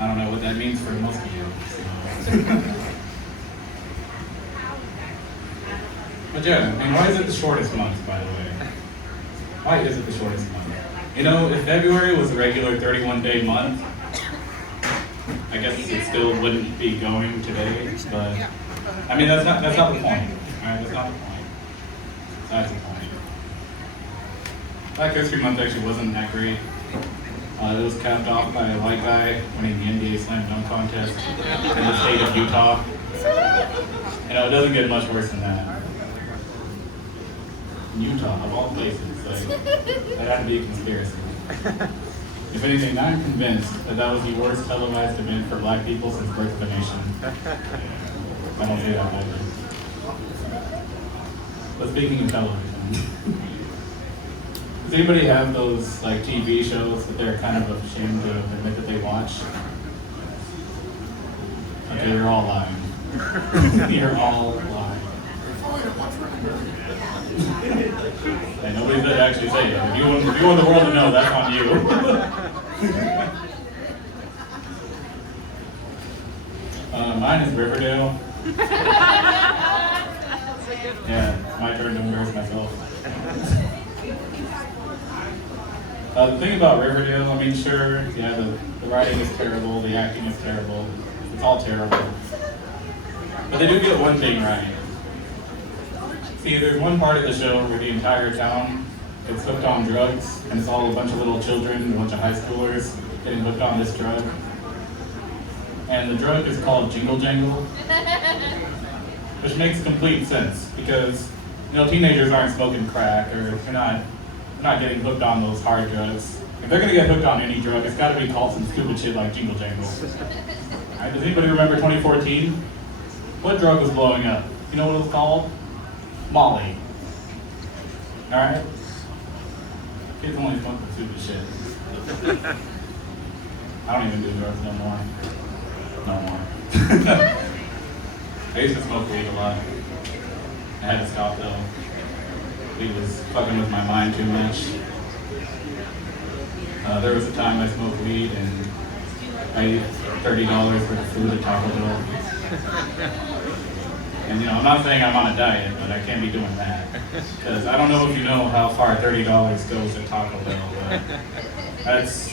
I don't know what that means for most of you. So. But yeah, I mean, why is it the shortest month, by the way? Why is it the shortest month? You know, if February was a regular 31-day month, I guess it still wouldn't be going today, but I mean, that's not the point. All right, that's not the point. That's the point. Black History Month actually wasn't that great. It was capped off by a white guy winning the NBA Slam Dunk Contest in the state of Utah. You know, it doesn't get much worse than that. Utah, of all places, like, that had to be a conspiracy. If anything, I'm convinced that that was the worst televised event for black people since birth of a nation. I don't say that lightly. But speaking of television, does anybody have those like TV shows that they're kind of ashamed to admit that they watch? Okay, you're all lying. You're all lying. And nobody did actually say it. If you want the world to know, that's on you. Mine is Riverdale. Yeah, it's my turn to embarrass myself. The thing about Riverdale, I mean, sure, yeah, the writing is terrible, the acting is terrible, it's all terrible. But they do get one thing right. See, there's one part of the show where the entire town gets hooked on drugs, and it's all a bunch of little children, a bunch of high schoolers getting hooked on this drug. And the drug is called Jingle Jangle, which makes complete sense because, you know, teenagers aren't smoking crack or they're not getting hooked on those hard drugs. If they're gonna get hooked on any drug, it's gotta be called some stupid shit like Jingle Jangle. Alright, does anybody remember 2014? What drug was blowing up? You know what it was called? Molly. Alright? Kids only smoke the stupid shit. I don't even do drugs no more. No more. I used to smoke weed a lot. I had to stop though. Weed was fucking with my mind too much. There was a time I smoked weed and I ate $30 worth of food at Taco Bell. And you know, I'm not saying I'm on a diet, but I can't be doing that. Because I don't know if you know how far $30 goes at Taco Bell, but that's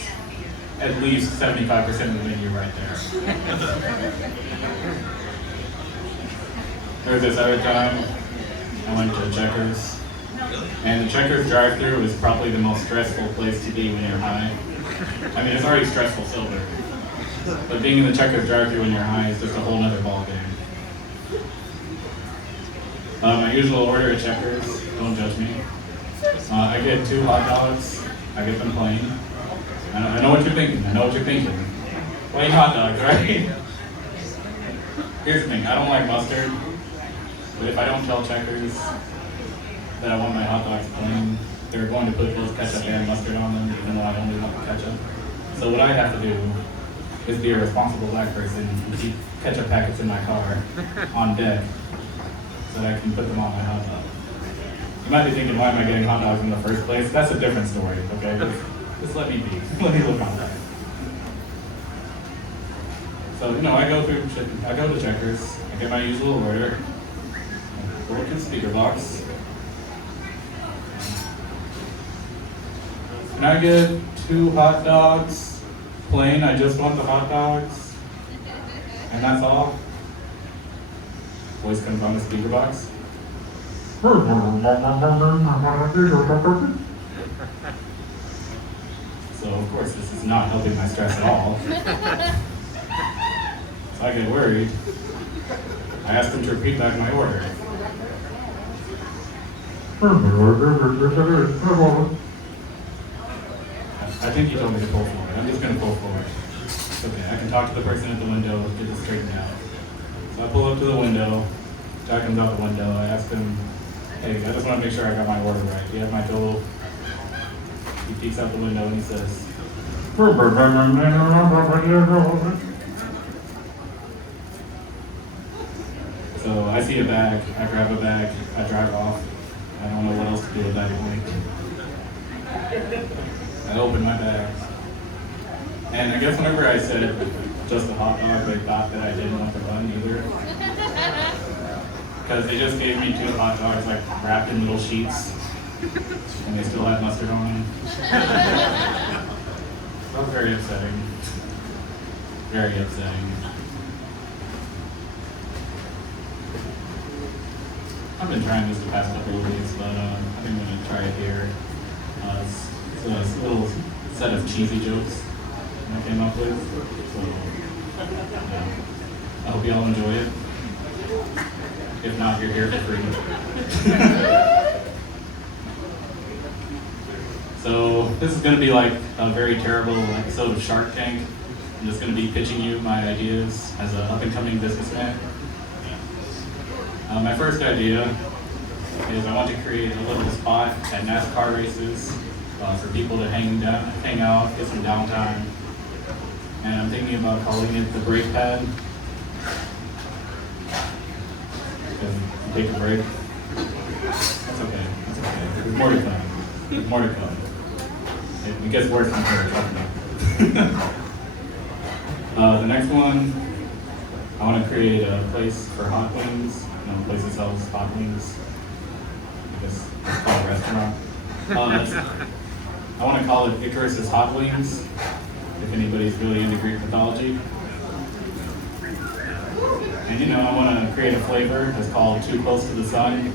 at least 75% of the menu right there. There was this other time I went to Checkers, and the Checkers drive-thru is probably the most stressful place to be when you're high. I mean, it's already stressful sober, but being in the Checkers drive-thru when you're high is just a whole nother ballgame. My usual order at Checkers, don't judge me. I get 2 hot dogs, I get them plain. I know what you're thinking, Plain hot dogs, right? Here's the thing, I don't like mustard, but if I don't tell Checkers that I want my hot dogs plain, they're going to put both ketchup and mustard on them, even though I only want the ketchup. So what I have to do is be a responsible black person and keep ketchup packets in my car on deck so that I can put them on my hot dog. You might be thinking, why am I getting hot dogs in the first place? That's a different story, okay? Just let me be. Let me look on that. So, you know, I go to Checkers, I get my usual order, I go to the speaker box. Can I get 2 hot dogs? Plain, I just want the hot dogs. And that's all. Voice comes on the speaker box. So of course this is not helping my stress at all. So I get worried. I ask them to repeat back my order. I think you told me to pull forward. I'm just going to pull forward. It's okay. I can talk to the person at the window, get this straightened out. So I pull up to the window. Guy comes out the window. I ask him, hey, I just want to make sure I got my order right. Do you have my total? He peeks out the window and he says, so I see a bag. I grab a bag. I drive off. I don't know what else to do at that point. I open my bag. And I guess whenever I said just a hot dog, they thought that I didn't want the bun either. Because they just gave me 2 hot dogs like wrapped in little sheets, and they still had mustard on them. That was very upsetting. Very upsetting. I've been trying this the past couple of weeks, but I think I'm gonna try it here. It's a little set of cheesy jokes I came up with. So I hope y'all enjoy it. If not, you're here for free. So this is gonna be like a very terrible episode of Shark Tank. I'm just gonna be pitching you my ideas as an up-and-coming businessman. My first idea is I want to create a little spot at NASCAR races for people to hang out, get some downtime. And I'm thinking about calling it the brake pad. Because you take a break. That's okay. That's okay. There's more to come. There's more to come. It gets worse from here, trust me. The next one, I want to create a place for hot wings. A place that sells hot wings. I guess it's called a restaurant. I want to call it Icarus's Hot Wings, if anybody's really into Greek mythology. And I want to create a flavor that's called Too Close to the Sun.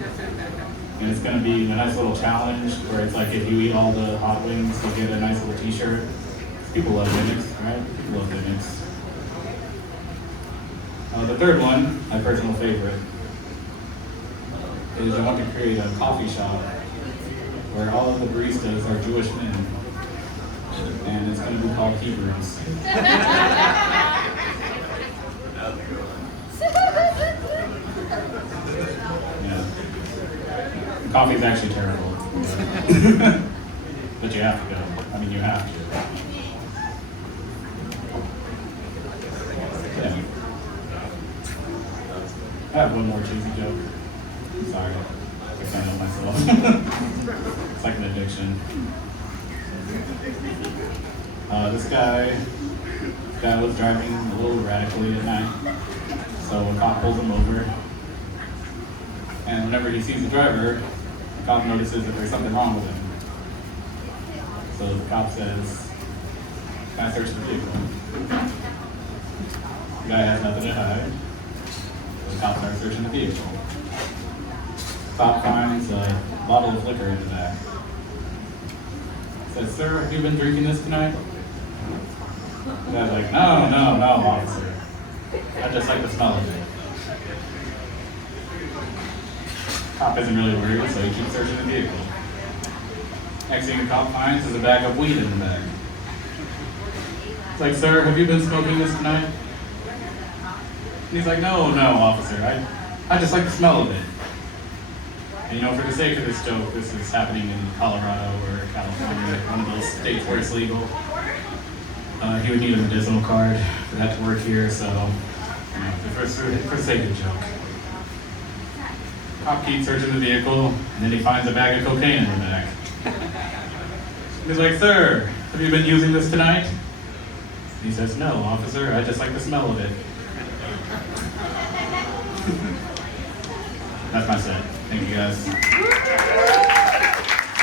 And it's going to be a nice little challenge where it's like if you eat all the hot wings, you get a nice little t-shirt. People love gimmicks, right? People love gimmicks. The third one, my personal favorite, is I want to create a coffee shop where all of the baristas are Jewish men, and it's going to be called Hebrews. Yeah. The coffee is actually terrible, but you have to go. I mean, you have to. Yeah. I have one more cheesy joke. Sorry, I can't help myself. It's like an addiction. This guy was driving a little erratically at night, so a cop pulls him over. And whenever he sees the driver, the cop notices that there's something wrong with him. So the cop says, "Can I search the vehicle?" The guy has nothing to hide. So the cop starts searching the vehicle. Cop finds a bottle of liquor in the back. Says, "Sir, have you been drinking this tonight?" The guy's like, No, officer. I just like the smell of it." Cop isn't really worried, so he keeps searching the vehicle. Next thing the cop finds is a bag of weed in the bag. It's like, "Sir, have you been smoking this tonight?" And he's like, No, officer. I just like the smell of it. And for the sake of this joke, this is happening in Colorado or California, one of those states where it's legal. He would need a medicinal card for that to work here, so for the sake of the joke. Cop keeps searching the vehicle, and then he finds a bag of cocaine in the back. He's like, "Sir, have you been using this tonight?" And he says, "No, officer, I just like the smell of it." That's my set. Thank you, guys.